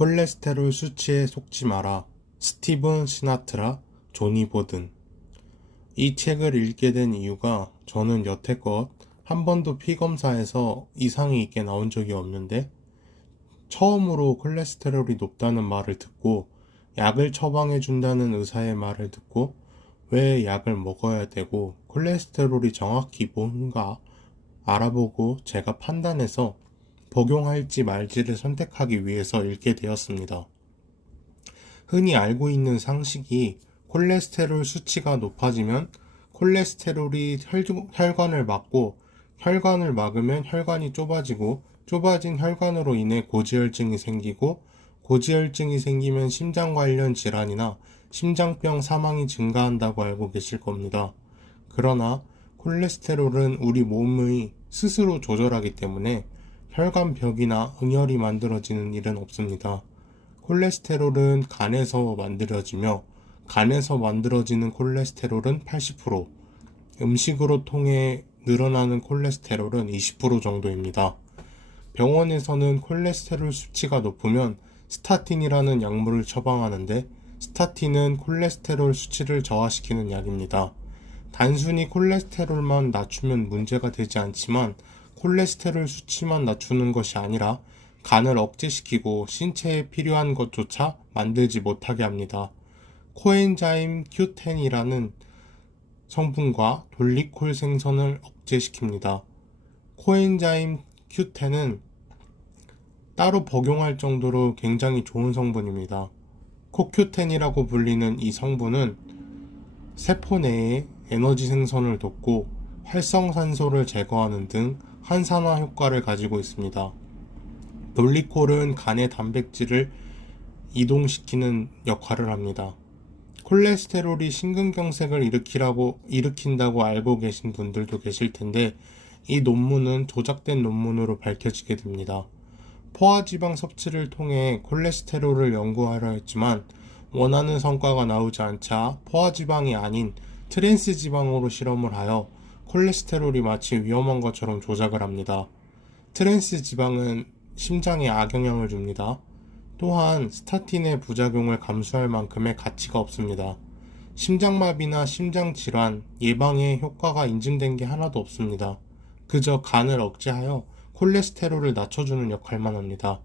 콜레스테롤 수치에 속지 마라. 스티븐 시나트라, 조니 보든. 이 책을 읽게 된 이유가 저는 여태껏 한 번도 피검사에서 이상이 있게 나온 적이 없는데 처음으로 콜레스테롤이 높다는 말을 듣고 약을 처방해 준다는 의사의 말을 듣고 왜 약을 먹어야 되고 콜레스테롤이 정확히 뭔가 알아보고 제가 판단해서 복용할지 말지를 선택하기 위해서 읽게 되었습니다. 흔히 알고 있는 상식이 콜레스테롤 수치가 높아지면 콜레스테롤이 혈관을 막고 혈관을 막으면 혈관이 좁아지고 좁아진 혈관으로 인해 고지혈증이 생기고 고지혈증이 생기면 심장 관련 질환이나 심장병 사망이 증가한다고 알고 계실 겁니다. 그러나 콜레스테롤은 우리 몸의 스스로 조절하기 때문에 혈관벽이나 응혈이 만들어지는 일은 없습니다. 콜레스테롤은 간에서 만들어지며 간에서 만들어지는 콜레스테롤은 80%, 음식으로 통해 늘어나는 콜레스테롤은 20% 정도입니다. 병원에서는 콜레스테롤 수치가 높으면 스타틴이라는 약물을 처방하는데 스타틴은 콜레스테롤 수치를 저하시키는 약입니다. 단순히 콜레스테롤만 낮추면 문제가 되지 않지만 콜레스테롤 수치만 낮추는 것이 아니라 간을 억제시키고 신체에 필요한 것조차 만들지 못하게 합니다. 코엔자임 Q10이라는 성분과 돌리콜 생성을 억제시킵니다. 코엔자임 Q10은 따로 복용할 정도로 굉장히 좋은 성분입니다. CoQ10이라고 불리는 이 성분은 세포 내에 에너지 생성을 돕고 활성산소를 제거하는 등 항산화 효과를 가지고 있습니다. 돌리콜은 간의 단백질을 이동시키는 역할을 합니다. 콜레스테롤이 심근경색을 일으킨다고 알고 계신 분들도 계실 텐데 이 논문은 조작된 논문으로 밝혀지게 됩니다. 포화지방 섭취를 통해 콜레스테롤을 연구하려 했지만 원하는 성과가 나오지 않자 포화지방이 아닌 트랜스지방으로 실험을 하여 콜레스테롤이 마치 위험한 것처럼 조작을 합니다. 트랜스지방은 심장에 악영향을 줍니다. 또한 스타틴의 부작용을 감수할 만큼의 가치가 없습니다. 심장마비나 심장질환 예방에 효과가 인증된 게 하나도 없습니다. 그저 간을 억제하여 콜레스테롤을 낮춰주는 역할만 합니다.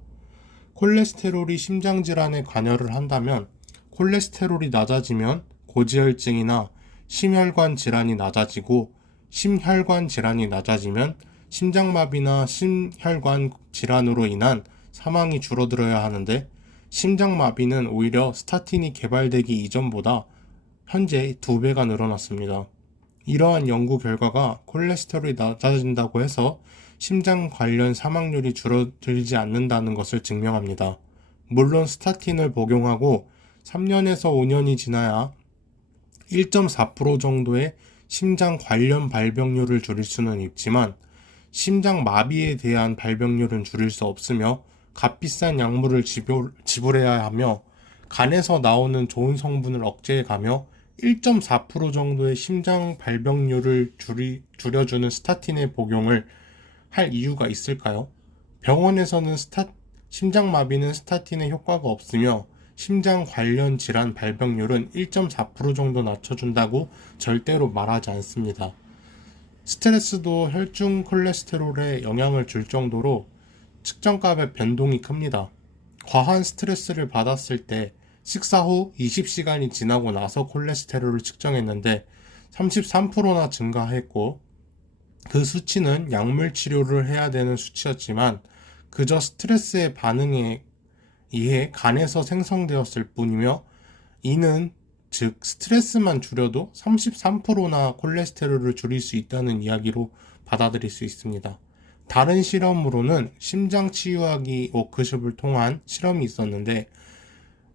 콜레스테롤이 심장질환에 관여를 한다면 콜레스테롤이 낮아지면 고지혈증이나 심혈관 질환이 낮아지고 심혈관 질환이 낮아지면 심장마비나 심혈관 질환으로 인한 사망이 줄어들어야 하는데 심장마비는 오히려 스타틴이 개발되기 이전보다 현재 2배가 늘어났습니다. 이러한 연구 결과가 콜레스테롤이 낮아진다고 해서 심장 관련 사망률이 줄어들지 않는다는 것을 증명합니다. 물론 스타틴을 복용하고 3년에서 5년이 지나야 1.4% 정도의 심장 관련 발병률을 줄일 수는 있지만 심장 마비에 대한 발병률은 줄일 수 없으며 값비싼 약물을 지불해야 하며 간에서 나오는 좋은 성분을 억제해가며 1.4% 정도의 심장 발병률을 줄여주는 스타틴의 복용을 할 이유가 있을까요? 병원에서는 심장마비는 스타틴의 효과가 없으며 심장 관련 질환 발병률은 1.4% 정도 낮춰준다고 절대로 말하지 않습니다. 스트레스도 혈중 콜레스테롤에 영향을 줄 정도로 측정값의 변동이 큽니다. 과한 스트레스를 받았을 때 식사 후 20시간이 지나고 나서 콜레스테롤을 측정했는데 33%나 증가했고 그 수치는 약물 치료를 해야 되는 수치였지만 그저 스트레스의 반응에 의해 간에서 생성되었을 뿐이며 이는 즉 스트레스만 줄여도 33%나 콜레스테롤을 줄일 수 있다는 이야기로 받아들일 수 있습니다. 다른 실험으로는 심장 치유하기 워크숍을 통한 실험이 있었는데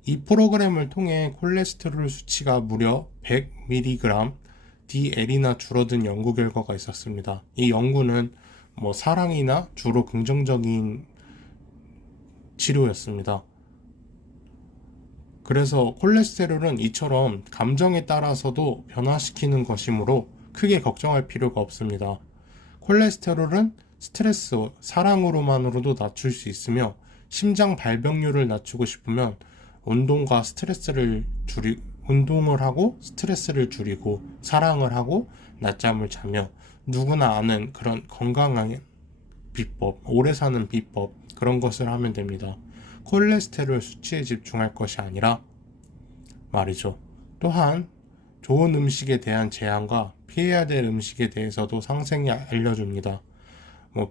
이 프로그램을 통해 콜레스테롤 수치가 무려 100mg DL이나 줄어든 연구 결과가 있었습니다. 이 연구는 사랑이나 주로 긍정적인 치료였습니다. 그래서 콜레스테롤은 이처럼 감정에 따라서도 변화시키는 것이므로 크게 걱정할 필요가 없습니다. 콜레스테롤은 스트레스, 사랑으로만으로도 낮출 수 있으며 심장 발병률을 낮추고 싶으면 운동을 하고 스트레스를 줄이고 사랑을 하고 낮잠을 자며 누구나 아는 그런 건강한 비법, 오래 사는 비법 그런 것을 하면 됩니다. 콜레스테롤 수치에 집중할 것이 아니라 말이죠. 또한 좋은 음식에 대한 제한과 피해야 될 음식에 대해서도 상세히 알려줍니다.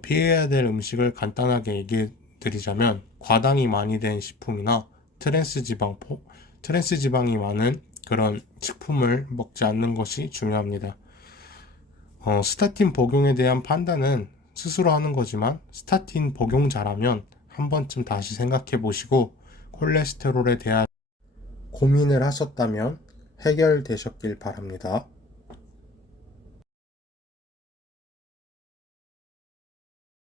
피해야 될 음식을 간단하게 얘기해 드리자면 과당이 많이 된 식품이나 트랜스 지방이 많은 그런 식품을 먹지 않는 것이 중요합니다. 스타틴 복용에 대한 판단은 스스로 하는 거지만 스타틴 복용자라면 한 번쯤 다시 생각해 보시고 콜레스테롤에 대한 고민을 하셨다면 해결되셨길 바랍니다.